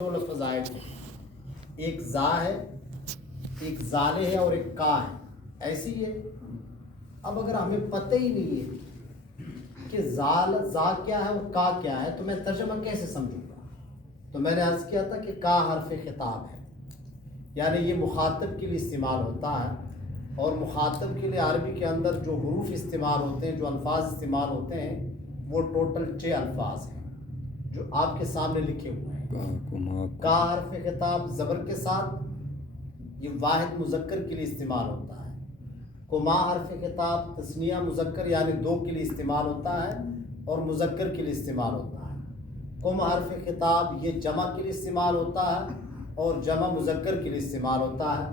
دو لفظ آئے تھے، ایک زا ہے، ایک زالے ہے اور ایک کا ہے، ایسی ہے۔ اب اگر ہمیں پتہ ہی نہیں ہے کہ زا کیا ہے اور کا کیا ہے تو میں ترجمہ کیسے سمجھوں گا؟ تو میں نے عرض کیا تھا کہ کا حرف خطاب ہے، یعنی یہ مخاطب کے لیے استعمال ہوتا ہے، اور مخاطب کے لیے عربی کے اندر جو حروف استعمال ہوتے ہیں، جو الفاظ استعمال ہوتے ہیں، وہ ٹوٹل 6 الفاظ ہیں جو آپ کے سامنے لکھے ہوئے ہیں۔ کا حرف خطاب زبر کے ساتھ، یہ واحد مذکر کے لیے استعمال ہوتا ہے۔ کما حرف خطاب تثنیہ مذکر یعنی 2 کے لیے استعمال ہوتا ہے اور مذکر کے لیے استعمال ہوتا ہے۔ کم حرف خطاب یہ جمع کے لیے استعمال ہوتا ہے اور جمع مذکر کے لیے استعمال ہوتا ہے۔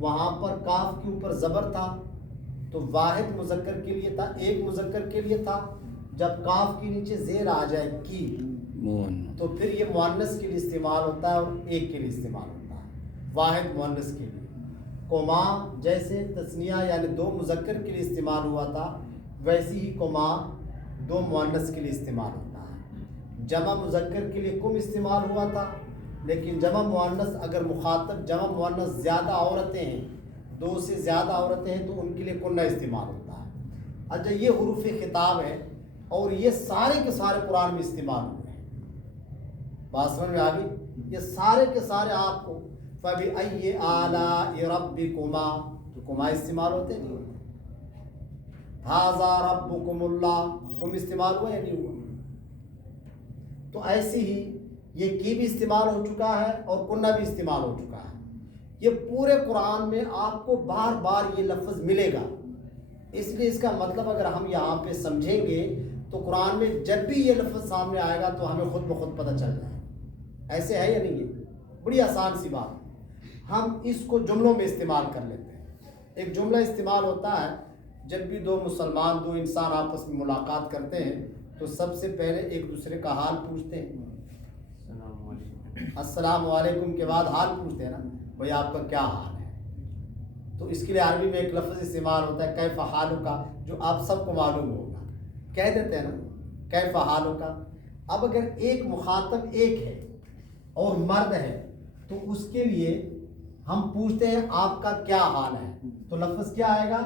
وہاں پر کاف کے اوپر زبر تھا تو واحد مذکر کے لیے تھا، ایک مذکر کے لیے تھا۔ جب کاف کے نیچے زیر آ جائے کی تو پھر یہ مؤنث کے لیے استعمال ہوتا ہے اور ایک کے لیے استعمال ہوتا ہے، واحد مؤنث کے لیے۔ کما جیسے تثنیہ یعنی 2 مذکر کے لیے استعمال ہوا تھا، ویسے ہی کما 2 مؤنث کے لیے استعمال ہوتا ہے۔ جمع مذکر کے لیے کم استعمال ہوا تھا، لیکن جمع مؤنث اگر مخاطب جمع مؤنث زیادہ عورتیں ہیں، 2 سے زیادہ عورتیں ہیں تو ان کے لیے کنہ استعمال ہوتا ہے۔ اچھا، یہ حروف خطاب ہے اور یہ سارے کے سارے قرآن میں استعمال ہوئے ہیں۔ بات سمجھ میں آ گئی؟ یہ سارے کے سارے آپ کو فَبِأَيِّ آلَاءِ رَبِّكُمَا تو کما استعمال ہوتے ہیں، هَذَا رَبُّكُمُ اللَّهُ کم استعمال ہوا یا نہیں ہوا؟ تو ایسی ہی یہ کی بھی استعمال ہو چکا ہے اور کنہ بھی استعمال ہو چکا ہے۔ یہ پورے قرآن میں آپ کو بار بار یہ لفظ ملے گا، اس لیے اس کا مطلب اگر ہم یہاں پہ سمجھیں گے تو قرآن میں جب بھی یہ لفظ سامنے آئے گا تو ہمیں خود بخود پتہ چل جائے۔ ایسے ہے یا نہیں؟ ہے بڑی آسان سی بات ہے، ہم اس کو جملوں میں استعمال کر لیتے ہیں۔ ایک جملہ استعمال ہوتا ہے جب بھی 2 مسلمان 2 انسان آپس میں ملاقات کرتے ہیں تو سب سے پہلے ایک دوسرے کا حال پوچھتے ہیں، السلام علیکم کے بعد حال پوچھتے ہیں نا، بھائی آپ کا کیا حال ہے؟ تو اس کے لیے عربی میں ایک لفظ استعمال ہوتا ہے کیف حالک، جو آپ سب کو معلوم ہوگا، کہہ دیتے ہیں نا کیف حالک۔ اب اگر ایک مخاطب ایک ہے اور مرد ہے تو اس کے لیے ہم پوچھتے ہیں آپ کا کیا حال ہے، تو لفظ کیا آئے گا؟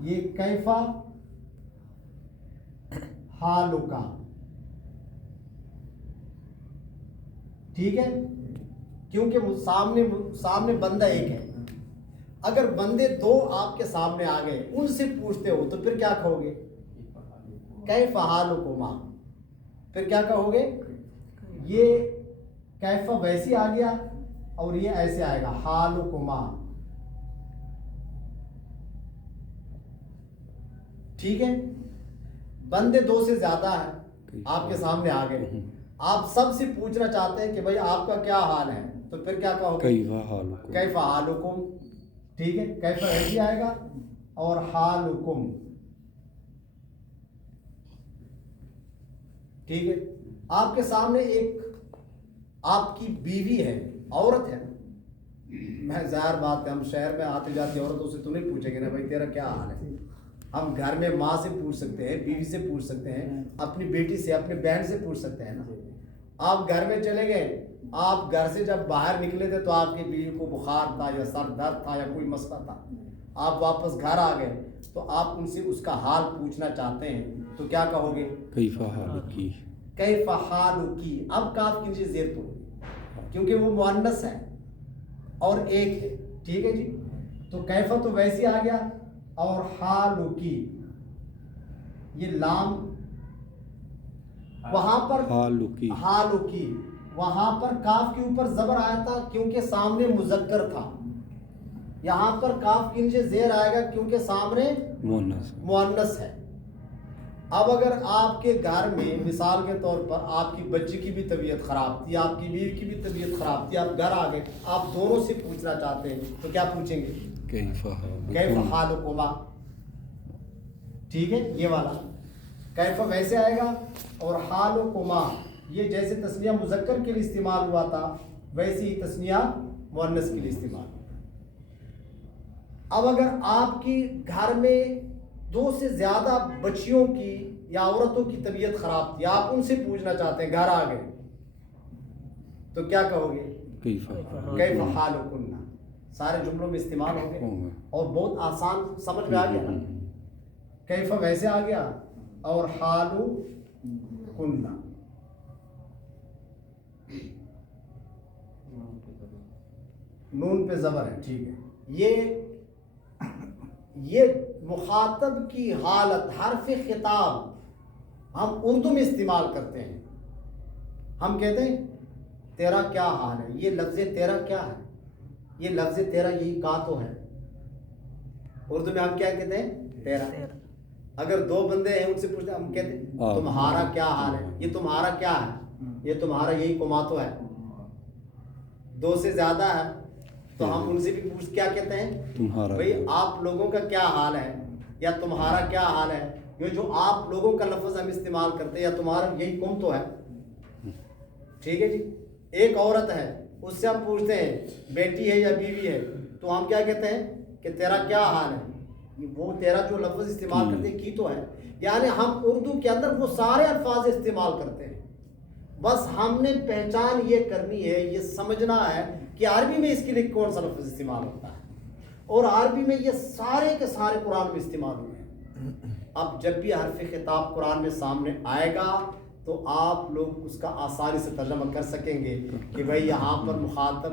یہ کیف حالک، ٹھیک ہے؟ کیونکہ سامنے بندہ ایک ہے۔ اگر بندے 2 آپ کے سامنے آ گئے، ان سے پوچھتے ہو تو پھر کیا کہو گے؟ کیف حالکما، پھر کیا کہو گے؟ یہ کیف ویسی آ گیا اور یہ ایسے آئے گا حالکما، ٹھیک ہے؟ بندے 2 سے زیادہ ہیں، آپ کے سامنے آ گئے، آپ سب سے پوچھنا چاہتے ہیں کہ بھائی آپ کا کیا حال ہے، تو پھر کیا کہو گے؟ کیف حالکم، ٹھیک ہے؟ کیف ایسی آئے گا اور حالکم، ٹھیک ہے؟ آپ کے سامنے ایک آپ کی بیوی ہے، عورت ہے، میں ظاہر بات ہے ہم شہر میں آتے جاتی عورتوں سے تو نہیں پوچھیں گے نا بھائی تیرا کیا حال ہے۔ ہم گھر میں ماں سے پوچھ سکتے ہیں، بیوی سے پوچھ سکتے ہیں، اپنی بیٹی سے، اپنی بہن سے پوچھ سکتے ہیں نا۔ آپ گھر میں چلے گئے، آپ گھر سے جب باہر نکلے تھے تو آپ کی بیوی کو بخار تھا یا سر درد تھا یا کوئی مسئلہ تھا، آپ واپس گھر آ گئے تو آپ ان سے اس کا حال پوچھنا چاہتے ہیں تو کیا کہو گے؟ کیف حالکی، کیف حالکی۔ اب کاف کی نیچے زیر تو کیونکہ وہ مؤنث ہے اور ایک ہے، ٹھیک ہے جی؟ تو کیفہ تو ویسی آ گیا اور حالکی، یہ لام وہاں پر حالکی، وہاں پر کاف کے اوپر زبر آیا تھا کیونکہ سامنے مذکر تھا، یہاں پر کاف کے نیچے زیر آئے گا کیونکہ سامنے مؤنث ہے۔ اب اگر آپ کے گھر میں مثال کے طور پر آپ کی بچی کی بھی طبیعت خراب تھی، آپ کی بیوی کی بھی طبیعت خراب تھی، آپ گھر آ گئے، آپ دونوں سے پوچھنا چاہتے ہیں تو کیا پوچھیں گے؟ کیف حالکما، ٹھیک ہے؟ یہ والا کیف ویسے آئے گا اور حالکما یہ جیسے تثنیہ مذکر کے لیے استعمال ہوا تھا ویسے ہی تثنیہ مؤنث کے لیے استعمال ہوتا ہے۔ اب اگر آپ کی گھر میں 2 سے زیادہ بچیوں کی یا عورتوں کی طبیعت خراب تھی، آپ ان سے پوچھنا چاہتے ہیں، گھر آ گئے تو کیا کہو گے؟ کیف کیف حالکن. سارے جملوں میں استعمال ہو گئے اور بہت آسان سمجھ میں آ گیا نا. کیف ویسے آ گیا اور حالو کننا. نون پہ زبر ہے, ٹھیک ہے. یہ مخاطب کی حالت, حرف خطاب ہم اردو میں استعمال کرتے ہیں. ہم کہتے ہیں تیرا کیا حال ہے. یہ لفظ تیرا کیا ہے؟ یہ لفظ تیرا یہی کا تو ہے. اردو میں ہم کیا کہتے ہیں؟ تیرا. اگر دو بندے ہیں ان سے پوچھتے ہیں, ہم کہتے ہیں تمہارا کیا حال ہے. یہ تمہارا کیا ہے؟ یہ تمہارا یہی کماتو ہے. دو سے زیادہ ہے تو ہم ان سے بھی پوچھ کیا کہتے ہیں بھئی آپ لوگوں کا کیا حال ہے یا تمہارا کیا حال ہے. یہ جو آپ لوگوں کا لفظ ہم استعمال کرتے ہیں یا تمہارا یہی کم تو ہے. ٹھیک ہے جی. ایک عورت ہے, اس سے ہم پوچھتے ہیں بیٹی ہے یا بیوی ہے, تو ہم کیا کہتے ہیں کہ تیرا کیا حال ہے. وہ تیرا جو لفظ استعمال کرتے ہیں کی تو ہے. یعنی ہم اردو کے اندر وہ سارے الفاظ استعمال کرتے ہیں. بس ہم نے پہچان یہ کرنی ہے, یہ سمجھنا ہے کہ عربی میں اس کے لیے کون سا لفظ استعمال ہوتا ہے, اور عربی میں یہ سارے کے سارے قرآن میں استعمال ہوئے ہیں. اب جب بھی حرف خطاب قرآن میں سامنے آئے گا تو آپ لوگ اس کا آسانی سے ترجمہ کر سکیں گے کہ بھئی یہاں پر مخاطب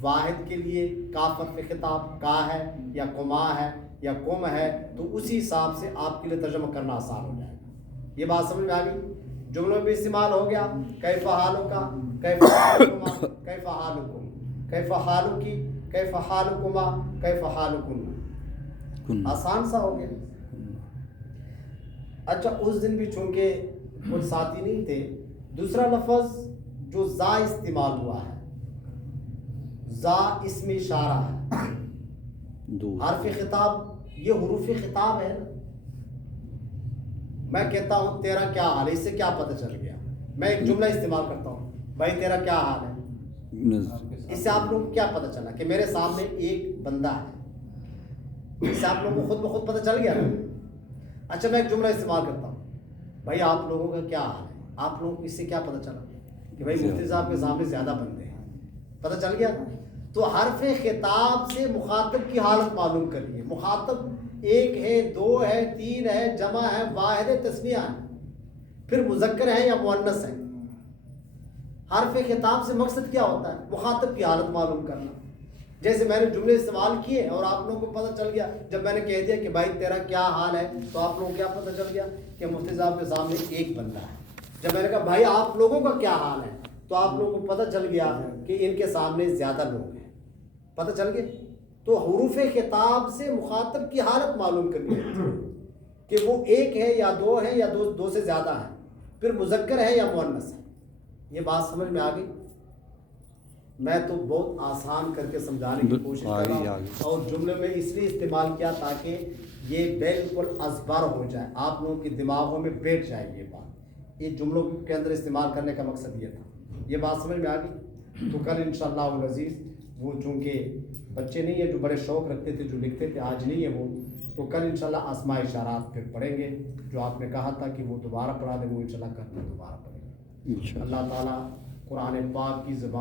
واحد کے لیے کاف حرف خطاب کا ہے یا کما ہے یا کم ہے, تو اسی حساب سے آپ کے لیے ترجمہ کرنا آسان ہو جائے گا. یہ بات سمجھ میں آ گئی. جملوں میں استعمال ہو گیا کیف حالو کا, کیف حالکما, کیف حالکم, کیف حالو کی, کیف حالکما, کیف حالکن. آسان سا ہو گیا. اچھا, اس دن بھی چونکہ کچھ ساتھی نہیں تھے, دوسرا لفظ جو زا استعمال ہوا ہے, زا اسم اشارہ ہے. حرف خطاب یہ حروف خطاب ہے نا. میں کہتا ہوں تیرا کیا حال ہے, اس سے کیا پتہ چل گیا؟ میں ایک جملہ استعمال کرتا ہوں بھائی تیرا کیا حال ہے. اس سے آپ لوگوں کو کیا پتہ چلا کہ میرے سامنے ایک بندہ ہے. اس سے آپ لوگوں کو خود بخود پتہ چل گیا نا. اچھا, میں ایک جملہ استعمال کرتا ہوں بھائی آپ لوگوں کا کیا حال ہے. آپ لوگوں کو اس سے کیا پتہ چلا کہ بھائی مفتی صاحب کے سامنے زیادہ بندے ہیں. پتہ چل گیا. تو حرف خطاب سے مخاطب کی حالت معلوم کریے. مخاطب ایک ہے, دو ہے, تین ہے, جمع ہے, واحد ہے, تثنیہ ہے, پھر مذکر ہے یا مؤنث ہے. حرف خطاب سے مقصد کیا ہوتا ہے؟ مخاطب کی حالت معلوم کرنا. جیسے میں نے جملے استعمال کیے اور آپ لوگوں کو پتہ چل گیا, جب میں نے کہہ دیا کہ بھائی تیرا کیا حال ہے, تو آپ لوگوں کو کیا پتہ چل گیا کہ مفتی صاحب کے سامنے ایک بندہ ہے. جب میں نے کہا بھائی آپ لوگوں کا کیا حال ہے, تو آپ لوگوں کو پتہ چل گیا کہ ان کے سامنے زیادہ لوگ ہیں. پتہ چل گیا. تو حروف خطاب سے مخاطب کی حالت معلوم کرنی ہے کہ وہ ایک ہے یا دو ہے یا دو سے زیادہ ہے, پھر مذکر ہے یا مؤنث ہے. یہ بات سمجھ میں آ گئی. میں تو بہت آسان کر کے سمجھانے کی کوشش کر رہا ہوں, اور جملے میں اس لیے استعمال کیا تاکہ یہ بالکل ازبر ہو جائے, آپ لوگوں کے دماغوں میں بیٹھ جائے یہ بات. یہ جملوں کے اندر استعمال کرنے کا مقصد یہ تھا. یہ بات سمجھ میں آ گئی. تو کل انشاءاللہ العزیز, وہ چونکہ بچے نہیں ہیں جو بڑے شوق رکھتے تھے, جو لکھتے تھے, آج نہیں ہے وہ, تو کل انشاءاللہ اسماء اشارات پھر پڑھیں گے. جو آپ نے کہا تھا کہ وہ دوبارہ پڑھا دیں, وہ انشاءاللہ کل دوبارہ پڑھیں گے. اللہ تعالیٰ قرآن پاک کی زبان